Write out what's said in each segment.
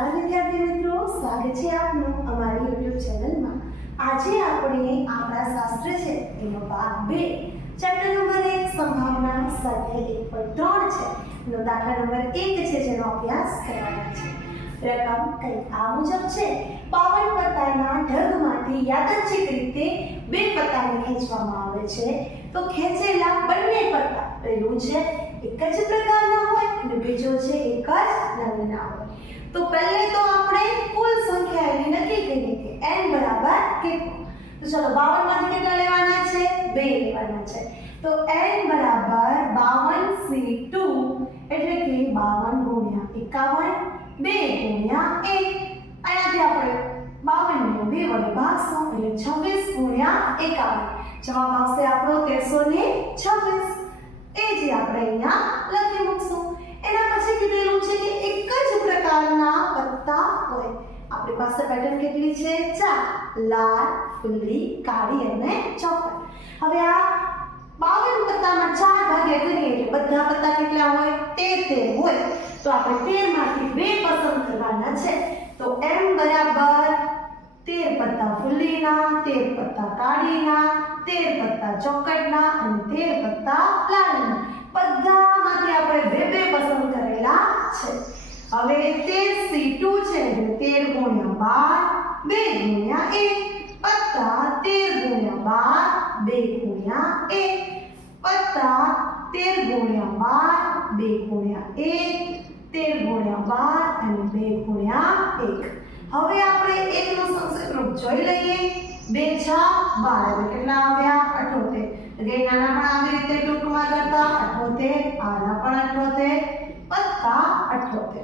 નમસ્કાર વિદ્યાર્થી મિત્રો, સ્વાગત છે આપનું અમારી યુટ્યુબ ચેનલમાં આજે આપણે આપણા શાસ્ત્ર છે, એનો ભાગ બે. ચેપ્ટર નંબર 1 સંભાવના સ્વાધ્યાય એક પર ત્રણ છે. નો દાખલા નંબર એક છે, જેનો અભ્યાસ કરવાનો છે. રકમ કંઈક આ મુજબ છે. પાવન પત્તાના ઢગમાંથી યાદચ્છિક રીતે બે પત્તાને ખેંચવામાં આવે છે. તો ખેંચેલા બંને પત્તા પેલું છે, એક જ પ્રકારના હોય અને બીજો છે, એક જ રંગના હોય. તો પહેલે તો આપણે કુલ સંખ્યા એની નક્કી કરીએ કે n બરાબર કેટલું તો ચલો 52 માંથી કેટલા લેવાના છે? બે લેવાના છે. તો n બરાબર 52 c2 એટલે કે 52 ગુણ્યા 51 બે ગુણ્યા 1 અહીંયાથી આપણે 52 ને બે વડે ભાગશું એટલે 26 ગુણ્યા 51 જવાબ આવશે આપણો 1326 એ જે આપણે અહીંયા લખી મૂકશું એના પછી કીધેલું છે કે એક જ પ્રકારના પત્તા હોય. આપણી પાસે પેટર્ન કેટલી છે? ચાર. લાલ ફુલ્લી કાળી અને ચોકડ હવે આ બાવન પત્તામાં ચાર ભાગ્યા કરીએ એટલે બધા પત્તા કેટલા હોય? તેર તેર હોય. તો આપણે તેરમાંથી બે પસંદ કરવાના છે. તો m બરાબર તેર પત્તા ફુલ્લીના તેર પત્તા કાળીના તેર પત્તા ચોકડના અને તેર પત્તા લાલના બધામાંથી આપણે બે બે પસંદ કરેલા છે હવે તેર સી2 છે એટલે તેર ગુણ્યા બાર બે ગુણ્યા એક પત્તા તેર ગુણ્યા બાર બે ગુણ્યા એક પત્તા તેર ગુણ્યા બાર બે ગુણ્યા એક તેર ગુણ્યા બાર અને બે ગુણ્યા એક. હવે આપણે એકનો સંક્ષેપ રૂપ જોઈ લઈએ. બે છ, બાર. એટલે કેટલા આવ્યા? અઠોતેર. એટલે નાના પણ આવી રીતે ટૂંકમાં કરતા અઠોતેર, આના પણ અઠોતેર વત્તા અઠોતેર.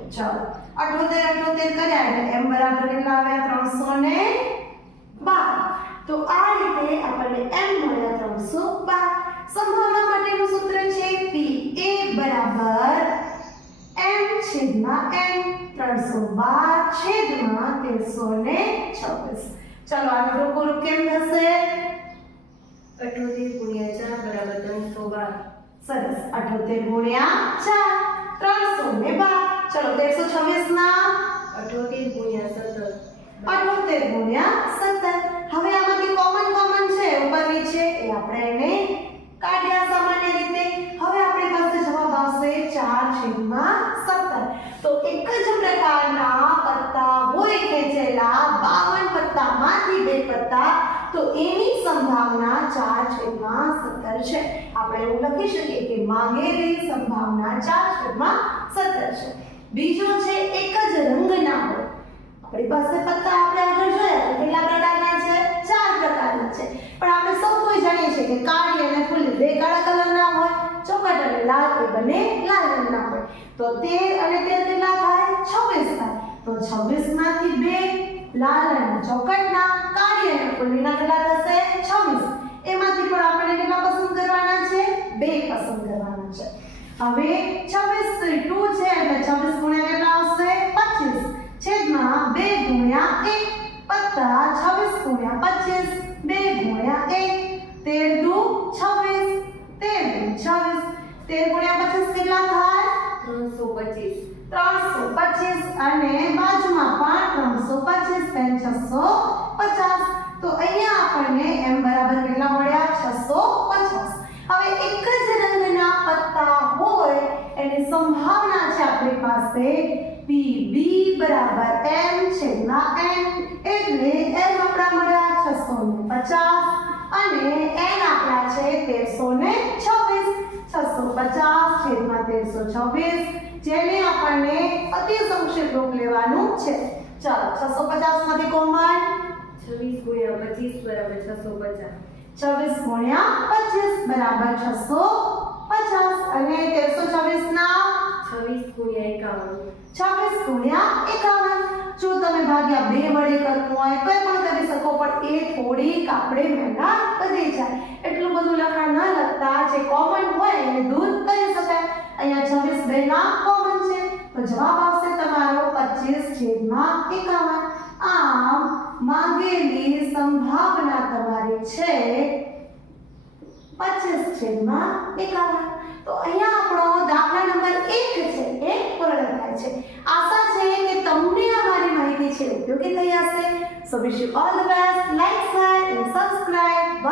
ચાલો અઠોતેર અઠોતેર કર્યા એટલે એમ બરાબર કેટલા આવ્યા ત્રણસો ને બાર તો આ રીતે આપણને એમ મળ્યા ત્રણસો બાર સંભાવના માટેનું સૂત્ર છે પી એ બરાબર એમ છેદમાં એમ ત્રણસો બાર છેદમાં તેરસો ને છવ્વીસ ચાલો આનું ટૂંકું રૂપ કેમ થશે અઠોતેર ગુણ્યા ચાર બરાબર ત્રણસો બાર સરસ અઠોતેર ગુણ્યા ચાર ત્રણસો ને બાર ચલો, તેરસો છવ્વીસ ના અઠોતેર ગુણ્યા સત્તર. અઠોતેર ગુણ્યા સત્તર. હવે આમાંથી કોમન કોમન છે ઉપર નીચે એ આપણે એને કાઢ્યા સામાન્ય રીતે. હવે આપણી પાસે જવાબ આવશે ચાર છેદમાં સત્તર. તો એક જ પ્રકારના પત્તા હોય ખેંચેલા બાવન પત્તામાંથી બે પત્તા, તો એની સંભાવના ચાર છેદમાં સત્તર છે. આપણે એવું લખી શકીએ કે માંગેલી સંભાવના ચાર છેદમાં સત્તર છે. બીજો છે એક જ રંગના હોય. આપણી પાસે પત્તા આપણે આગળ જોયા કેટલા પ્રકારના છે? ચાર પ્રકારના છે. પણ આપણે સૌ કોઈ જાણીએ છીએ કે કાળી અને ફૂલી બે કાળા કલરના હોય ચોકટ અને લાલ એ બંને લાલ રંગના હોય. તો તેર અને તેર કેટલા થાય? 26 થાય. તો 26 માંથી બે લાલ અને ચોકટના કાળી અને ફૂલીના કેટલા થશે? 26 એમાંથી પણ આપણે કેટલા પસંદ કરવાના છે? બે પસંદ કરવાના છે. હવે 26 2 છે એટલે 26 ગુણ્યા કેટલા આવશે 25 છેદમાં બે ગુણ્યા એક વત્તા છવ્વીસ ગુણ્યા પચીસ બે ગુણ્યા એક તેર દુ છવ્વીસ તેર દુ છવ્વીસ તેર ગુણ્યા પચીસ કેટલા થાય ત્રણસો પચીસ ત્રણસો પચીસ અને બાજુમાં પણ ત્રણસો છસો પચાસ. તો અહીંયા આપણને એમ બરાબર કેટલા મળ્યા? છસો પચાસ. હવે એક જ રંગના પત્તા હોય, એની સંભાવના છે આપણી પાસે PB બરાબર m છેદમાં n. એટલે m આપણા મળ્યા 650 અને n આપણા છે 1326 650 છેદમાં 1326 જેને આપણને અતિ સંક્ષિપ્ત રૂપ લેવાનું છે. ચાલો 650 માંથી કોમન છવ્વીસ ગુણ્યા પચીસ બરાબર છસો પચાસ. 26 ગુણ્યા 25 બરાબર 650 અને 1326 ના? છવ્વીસ ગુણ્યા એકાવન. છવ્વીસ ગુણ્યા એકાવન. જો તમે ભાગ્યા બે વડે કરવું હોય તો પણ કરી શકો પણ એ થોડીક આપણે મહેનત વધી જાય. એટલું બધું લખાણ ન લખતા જે કોમન હોય એને દૂર કરી શકાય. અહીંયા છવ્વીસ બે ના કોમન છે. તો જવાબ આવશે તમારો. પચીસ છેદમાં એકાવન. આમ, માંગેલી સંભાવના તમારી છે પચીસ છેદમાં એકાવન. તો અહીંયા આપણો દાખલા નંબર એક છે, એક પૂર્ણ થાય છે. આશા છે કે તમને આ ઉપયોગી થઈ હશે. So wish you all the best like share and subscribe